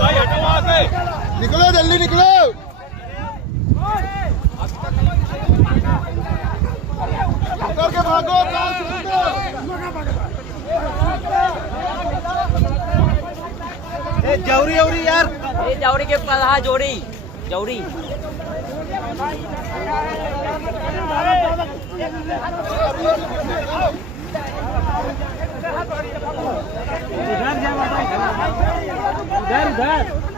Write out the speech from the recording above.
भाई हटो वहां से, निकलो जल्दी निकलो। करके भागो जौरी जौरी यार, जौरी के पला जोड़ी जौरी इधर